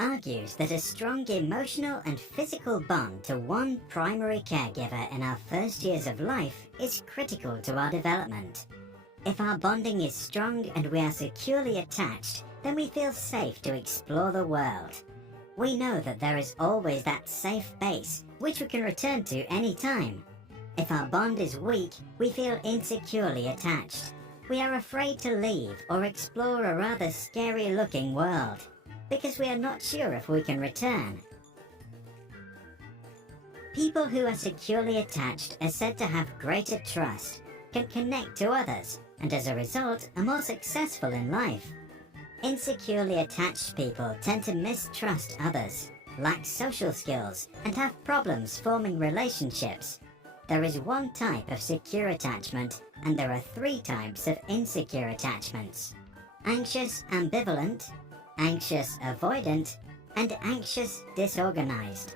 argues that a strong emotional and physical bond to one primary caregiver in our first years of life is critical to our development. If our bonding is strong and we are securely attached, then we feel safe to explore the world. We know that there is always that safe base, which we can return to any time. If our bond is weak, we feel insecurely attached. We are afraid to leave or explore a rather scary-looking world, because we are not sure if we can return. People who are securely attached are said to have greater trust, can connect to others, and as a result are more successful in life. Insecurely attached people tend to mistrust others, lack social skills, and have problems forming relationships. There is one type of secure attachment, and there are 3 types of insecure attachments: anxious ambivalent, anxious avoidant, and anxious disorganized.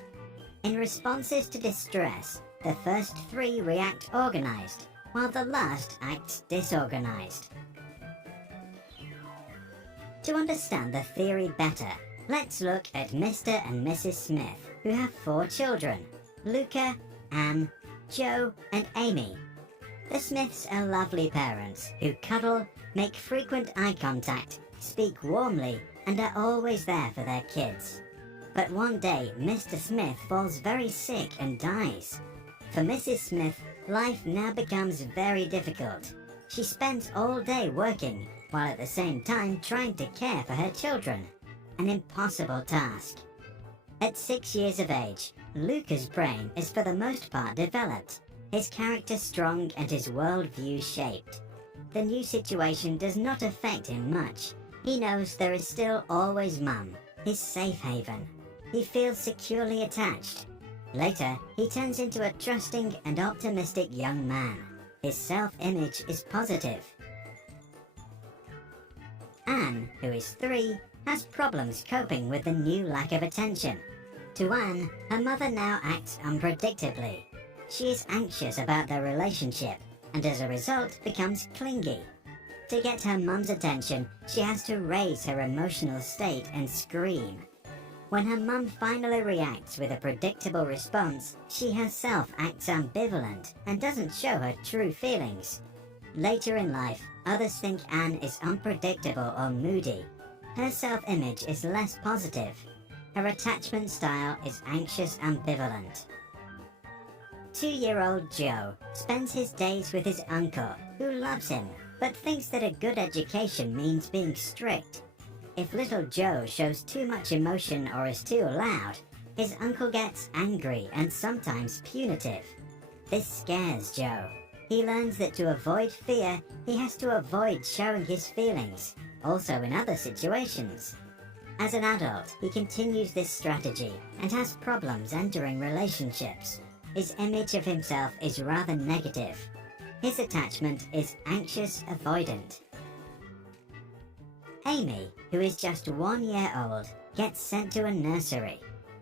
In responses to distress, the first 3 react organized, while the last acts disorganized. To understand the theory better, let's look at Mr. and Mrs. Smith, who have 4 children: Luca, Anne, Joe, and Amy. The Smiths are lovely parents who cuddle, make frequent eye contact, speak warmly, and are always there for their kids. But one day, Mr. Smith falls very sick and dies. For Mrs. Smith, life now becomes very difficult. She spends all day working, while at the same time trying to care for her children. An impossible task. At 6 years of age, Luca's brain is for the most part developed, his character strong and his worldview shaped. The new situation does not affect him much. He knows there is still always Mum, his safe haven. He feels securely attached. Later, he turns into a trusting and optimistic young man. His self-image is positive. Anne, who is 3, has problems coping with the new lack of attention. To Anne, her mother now acts unpredictably. She is anxious about their relationship, and as a result becomes clingy. To get her mum's attention, she has to raise her emotional state and scream. When her mum finally reacts with a predictable response, she herself acts ambivalent and doesn't show her true feelings. Later in life, others think Anne is unpredictable or moody. Her self-image is less positive. Her attachment style is anxious ambivalent. 2-year-old Joe spends his days with his uncle, who loves him, but thinks that a good education means being strict. If little Joe shows too much emotion or is too loud, his uncle gets angry and sometimes punitive. This scares Joe. He learns that to avoid fear, he has to avoid showing his feelings, also in other situations. As an adult, he continues this strategy and has problems entering relationships. His image of himself is rather negative. His attachment is anxious avoidant. Amy, who is just 1 year old, gets sent to a nursery.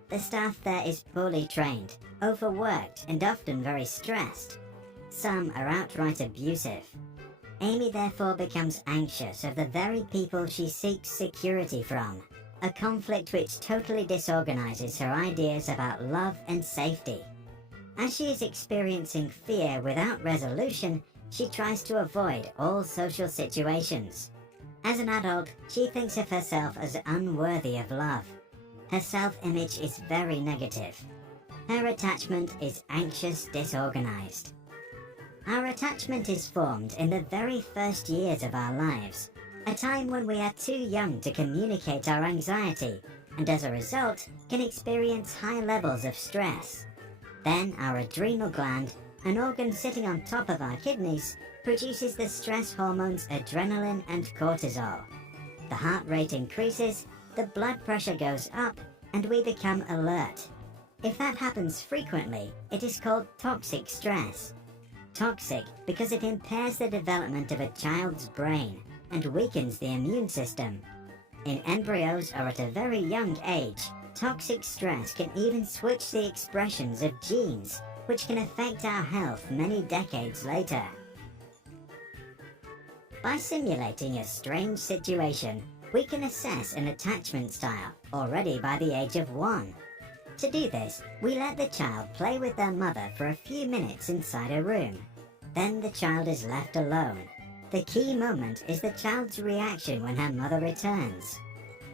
The staff there is poorly trained, overworked, and often very stressed. Some are outright abusive. Amy therefore becomes anxious of the very people she seeks security from, a conflict which totally disorganizes her ideas about love and safety. As she is experiencing fear without resolution, she tries to avoid all social situations. As an adult, she thinks of herself as unworthy of love. Her self-image is very negative. Her attachment is anxious disorganized. Our attachment is formed in the very first years of our lives, a time when we are too young to communicate our anxiety, and as a result, can experience high levels of stress. Then our adrenal gland, an organ sitting on top of our kidneys, produces the stress hormones adrenaline and cortisol. The heart rate increases, the blood pressure goes up, and we become alert. If that happens frequently, it is called toxic stress. Toxic because it impairs the development of a child's brain and weakens the immune system. In embryos or at a very young age, toxic stress can even switch the expressions of genes, which can affect our health many decades later. By simulating a strange situation, we can assess an attachment style already by the age of 1. To do this, we let the child play with their mother for a few minutes inside a room. Then the child is left alone. The key moment is the child's reaction when her mother returns.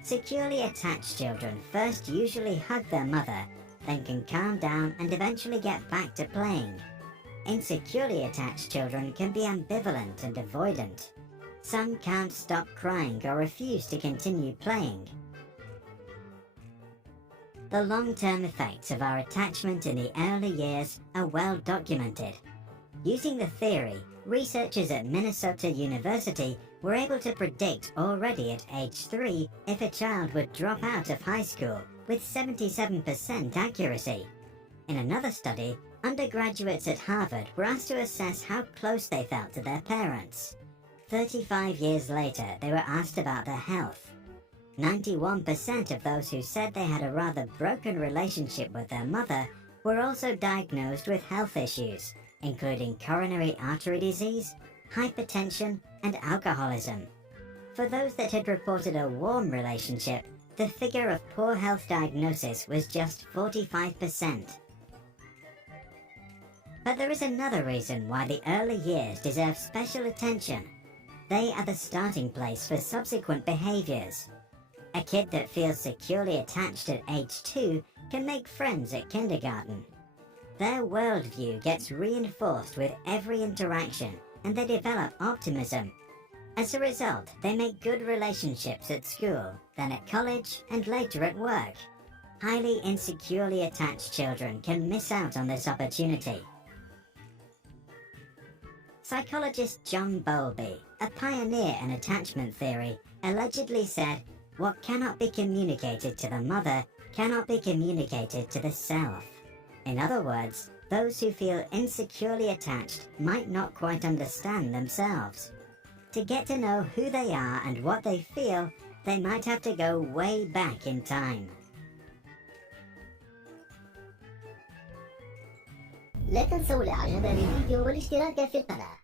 Securely attached children first usually hug their mother, then can calm down and eventually get back to playing. Insecurely attached children can be ambivalent and avoidant. Some can't stop crying or refuse to continue playing. The long-term effects of our attachment in the early years are well documented. Using the theory, researchers at Minnesota University were able to predict already at age 3 if a child would drop out of high school with 77% accuracy. In another study, undergraduates at Harvard were asked to assess how close they felt to their parents. 35 years later, they were asked about their health. 91% of those who said they had a rather broken relationship with their mother were also diagnosed with health issues, including coronary artery disease, hypertension, and alcoholism. For those that had reported a warm relationship, the figure of poor health diagnosis was just 45%. But there is another reason why the early years deserve special attention. They are the starting place for subsequent behaviors. A kid that feels securely attached at age 2 can make friends at kindergarten. Their worldview gets reinforced with every interaction, and they develop optimism. As a result, they make good relationships at school, then at college, and later at work. Highly insecurely attached children can miss out on this opportunity. Psychologist John Bowlby, a pioneer in attachment theory, allegedly said, "What cannot be communicated to the mother cannot be communicated to the self." In other words, those who feel insecurely attached might not quite understand themselves. To get to know who they are and what they feel, they might have to go way back in time. لا تنسوا الاعجاب بالفيديو والاشتراك في القناة.